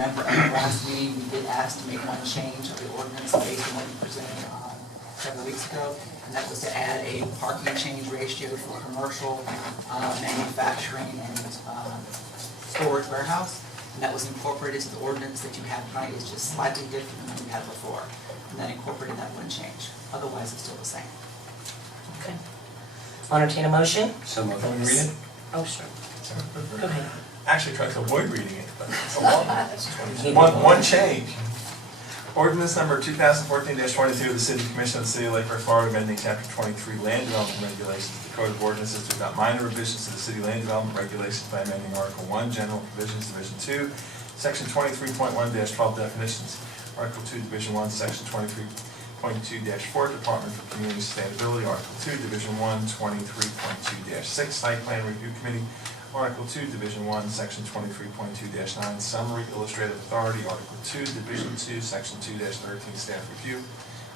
Remember, at the last meeting, we did ask to make one change of the ordinance based on what you presented several weeks ago, and that was to add a parking change ratio for commercial, manufacturing, and storage warehouse. And that was incorporated to the ordinance that you have tonight. It's just slightly different than what you had before. And that incorporated that one change. Otherwise, it's still the same. Okay. I'll entertain a motion. So moved. Can we read it? Oh, sure. Go ahead. Actually tried to avoid reading it, but it's a long one change. Ordinance number 2014-22 of the City Commission of the City of Lake Worth, Florida, amending Chapter 23 Land Development Regulations, the Code of Ordinances to adopt minor revisions to the City Land Development Regulations by amending Article 1, General Provisions, Division 2, Section 23.1-12 Definitions, Article 2, Division 1, Section 23.2-4, Department for Community Sustainability, Article 2, Division 1, 23.2-6, Site Plan Review Committee, Article 2, Division 1, Section 23.2-9, Summary Illustrative Authority, Article 2, Division 2, Section 2-13, Staff Review,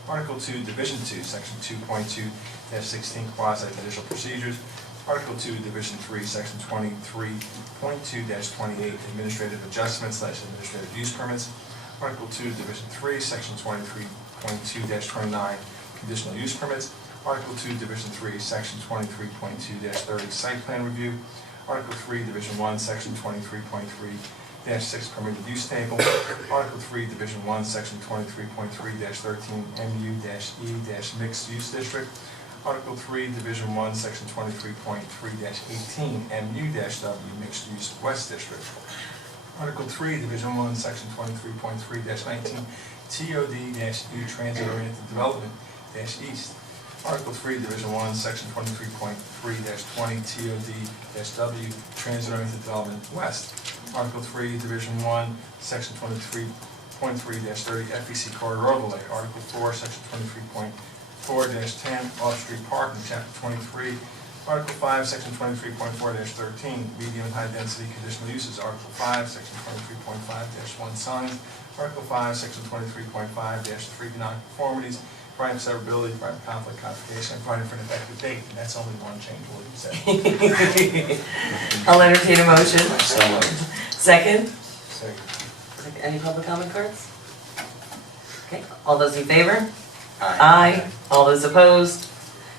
Article 2, Division 2, Section 2.2-16, Quasi-Judicial Procedures, Article 2, Division 3, Section 23.2-28, Administrative Adjustments / Administrative Use Permits, Article 2, Division 3, Section 23.2-29, Conditional Use Permits, Article 2, Division 3, Section 23.2-30, Site Plan Review, Article 3, Division 1, Section 23.3-6, Permitted Use Table, Article 3, Division 1, Section 23.3-13, MU-E- Mixed Use District, Article 3, Division 1, Section 23.3-18, MU-W Mixed Use West District, Article 3, Division 1, Section 23.3-19, TOD-E Transit Oriented Development East, Article 3, Division 1, Section 23.3-20, TOD-W Transit-Oriented Development West. Article 3, Division 1, Section 23.3-30, FEC Corridor Overlay. Article 4, Section 23.4-10, Off-Street Parking, Chapter 23. Article 5, Section 23.4-13, Medium and High Density Conditional Uses. Article 5, Section 23.5-1, Signs. Article 5, Section 23.5-3, Non-Conformities. Providing for severability, providing for conflict, codification, and providing for an effective date. And that's only one change, what you said. I'll entertain a motion. So moved. Second? Second. Any public comment cards? Okay, all those in favor? Aye. Aye. All those opposed?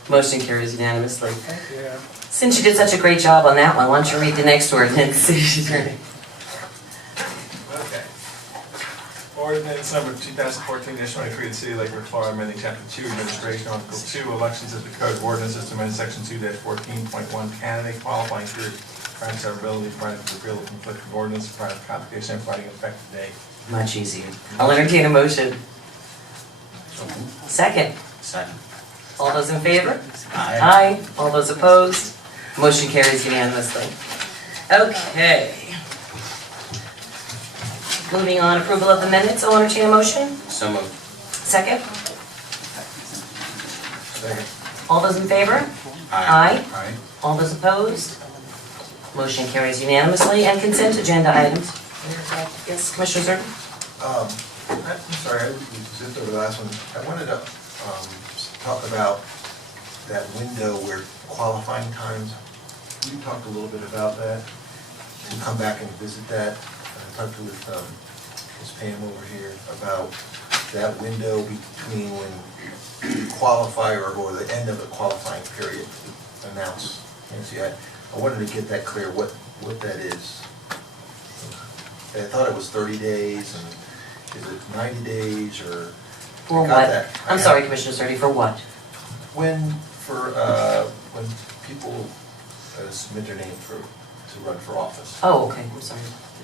Motion carries unanimously. Yeah. Since you did such a great job on that one, why don't you read the next ordinance, City Attorney? Okay. Ordinance number 2014-23 of the City of Lake Worth, Florida, amending Chapter 2, Administration, Article 2, Elections of the Code of Ordinances to amend Section 2-14.1, Candidate Qualifying Period, providing severability, providing for repeal of conflicting ordinance, providing for codification, and providing effective date. Much easier. I'll entertain a motion. So moved. Second. Second. All those in favor? Aye. Aye. All those opposed? Motion carries unanimously. Okay. Moving on, approval of the minutes. I'll entertain a motion. So moved. Second. Second. All those in favor? Aye. All those opposed? Motion carries unanimously. And consent agenda items. Yes, Commissioner Zerton? I'm sorry, I zipped over the last one. I wanted to talk about that window where qualifying times. You talked a little bit about that. We'll come back and visit that. I talked with Ms. Pam over here about that window between when you qualify or the end of the qualifying period to announce. And see, I wanted to get that clear, what that is. I thought it was 30 days, and is it 90 days, or? For Got what? that. I'm sorry, Commissioner Zerton, for what? When people submit their name to run for office. Oh, okay, I'm sorry.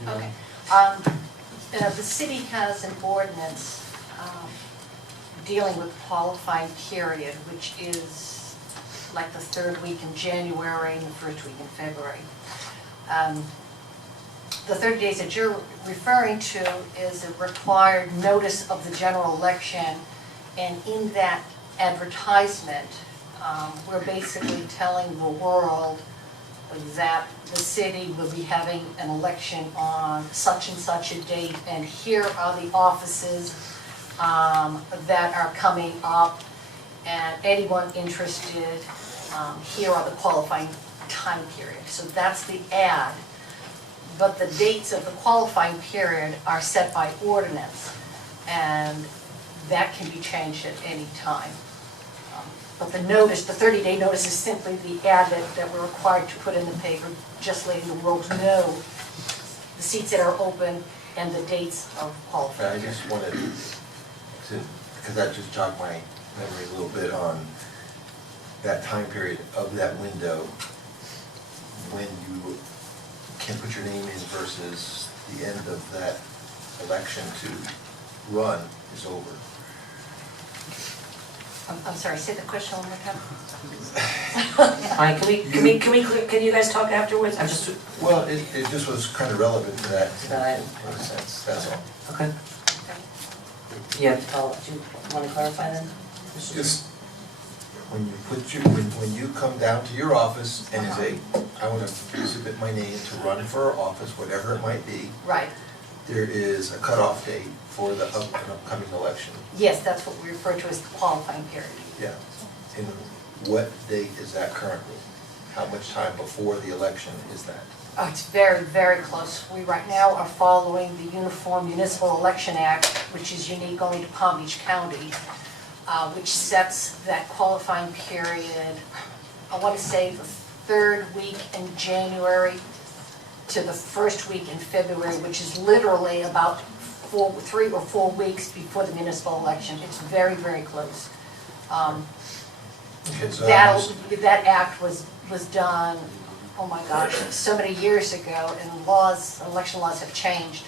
Okay. The city has an ordinance dealing with qualifying period, which is like the third week in January and the first week in February. The 30 days that you're referring to is a required notice of the general election, and in that advertisement, we're basically telling the world that the city will be having an election on such and such a date, and here are the offices that are coming up, and anyone interested, here are the qualifying time period. So that's the ad. but the dates of the qualifying period are set by ordinance, and that can be changed at any time. But the notice, the 30-day notice is simply the ad that we're required to put in the paper, just letting the world know the seats that are open and the dates of I qualifying. just wanted to, because that just jogged my memory a little bit on that time period of that window when you can put your name in versus the end of that election to run is over. I'm sorry, say the question one more time. All right, can you guys talk afterwards? I'm just, Well, it just was kind of relevant to that, to that item. in a sense, that's all. Okay. Yeah, do you want to clarify then? Just, when you when you come down to your office and say, I want to submit my name to run for office, whatever it might be, Right, there is a cutoff date for the an upcoming election. yes, that's what we refer to as the qualifying period. Yeah. And what date is that currently? How much time before the election is that? Oh, it's very, very close. We right now are following the Uniform Municipal Election Act, which is unique only to Palm Beach County, which sets that qualifying period, I want to say the third week in January to the first week in February, which is literally about 3 or 4 weeks before the municipal election. It's very, very close. Okay, so That act was done, oh my gosh, so many years ago, and election laws have changed.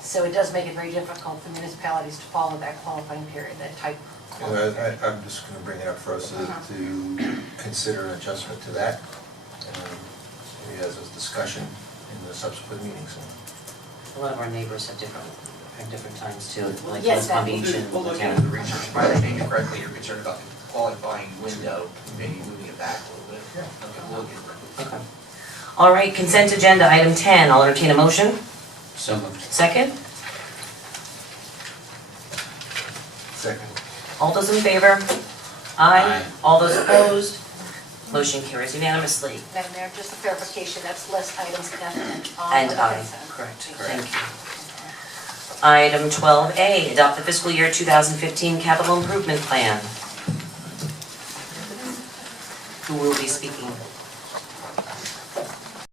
So it does make it very difficult for municipalities to follow that qualifying period, that type. I'm just going to bring it up for us to consider an adjustment to that, maybe as a discussion in the subsequent meetings. A lot of our neighbors have different times too, like Yes, West Palm that- Beach and We'll look Montana. into the research, if I understand you correctly, you're concerned about the qualifying window, maybe moving it back a little bit. Yeah. Okay, we'll look into it. Okay. All right, consent agenda, item 10, I'll entertain a motion. So moved. Second, Second. all those in favor? Aye. All those opposed? Motion carries unanimously. Madam Mayor, just a clarification, that's list items F and I. And I, correct, thank you. Item 12A, adopt the fiscal year 2015 capital improvement plan. Who will be speaking?